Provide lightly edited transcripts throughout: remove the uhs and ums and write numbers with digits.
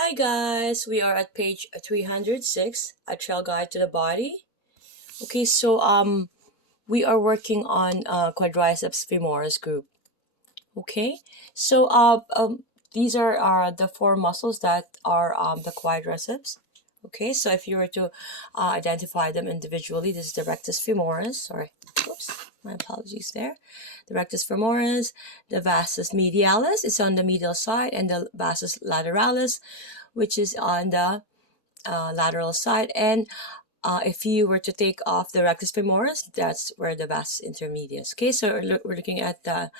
Hi guys, we are at page 306, a trail guide to the body. Okay, so we are working on quadriceps femoris group. Okay, so these are the four muscles that are the quadriceps. Okay, so if you were to identify them individually, this is the rectus femoris. Sorry, oops, my apologies there. The rectus femoris, the vastus medialis is on the medial side, and the vastus lateralis, which is on the lateral side. And if you were to take off the rectus femoris, that's where the vastus intermedius. Okay, so we're looking at the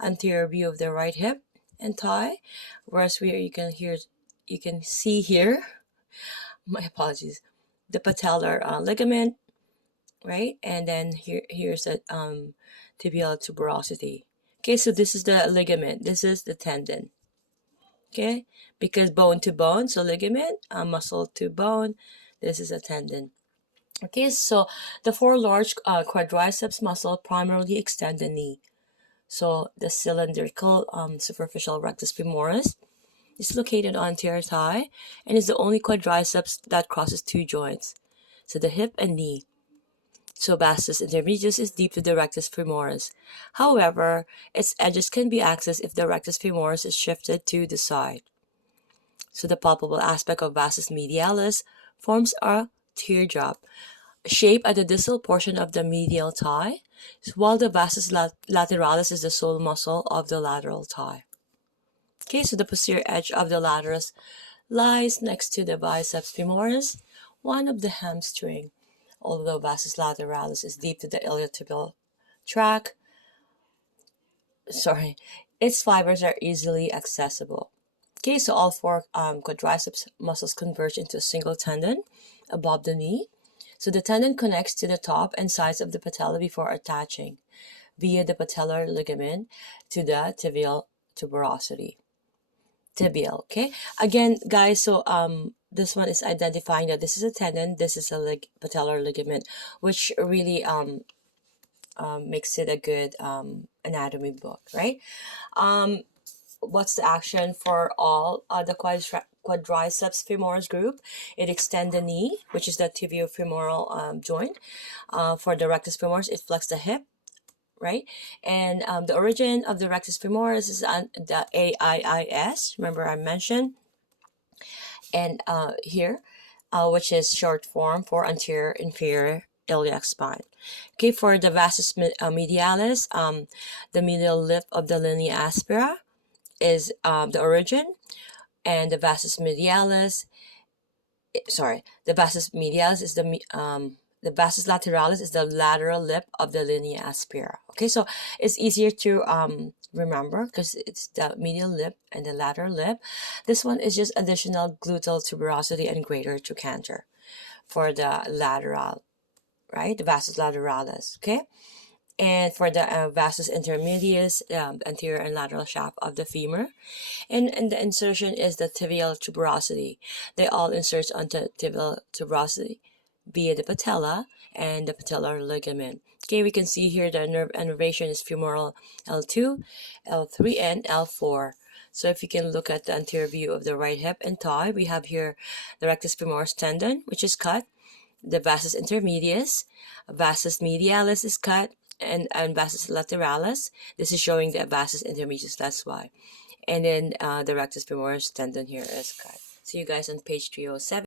anterior view of the right hip and thigh, whereas you can see here, my apologies, the patellar ligament, right? And then here's the tibial tuberosity. Okay, so this is the ligament, this is the tendon. Okay, because bone to bone, so ligament, muscle to bone, this is a tendon. Okay, so the four large quadriceps muscle primarily extend the knee. So the cylindrical superficial rectus femoris is located on anterior thigh and is the only quadriceps that crosses two joints, so the hip and knee. So vastus intermedius is deep to the rectus femoris. However, its edges can be accessed if the rectus femoris is shifted to the side. So the palpable aspect of vastus medialis forms a teardrop shape at the distal portion of the medial thigh, while the vastus lateralis is the sole muscle of the lateral thigh. Okay, so the posterior edge of the laterus lies next to the biceps femoris, one of the hamstring. Although vastus lateralis is deep to the iliotibial tract, its fibers are easily accessible. Okay, so all four quadriceps muscles converge into a single tendon above the knee. So the tendon connects to the top and sides of the patella before attaching via the patellar ligament to the tibial tuberosity. Tibial, okay? Again, guys, so this one is identifying that this is a tendon, this is a patellar ligament, which really makes it a good anatomy book, right? What's the action for all the quadriceps femoris group? It extends the knee, which is the tibiofemoral joint. For the rectus femoris, it flexes the hip, right? And the origin of the rectus femoris is on the AIIS. Remember I mentioned, and here, which is short form for anterior inferior iliac spine. Okay, for the vastus medialis, the medial lip of the linea aspera is the origin, and the vastus medialis, the vastus medialis is the vastus lateralis is the lateral lip of the linea aspera. Okay, so it's easier to remember because it's the medial lip and the lateral lip. This one is just additional gluteal tuberosity and greater trochanter for the lateral, right? The vastus lateralis, okay? And for the vastus intermedius, anterior and lateral shaft of the femur. And the insertion is the tibial tuberosity. They all insert onto tibial tuberosity via the patella and the patellar ligament. Okay, we can see here the nerve innervation is femoral L2, L3, and L4. So if you can look at the anterior view of the right hip and thigh, we have here the rectus femoris tendon, which is cut, the vastus intermedius, vastus medialis is cut, and vastus lateralis. This is showing the vastus intermedius, that's why. And then the rectus femoris tendon here is cut. See you guys on page 307.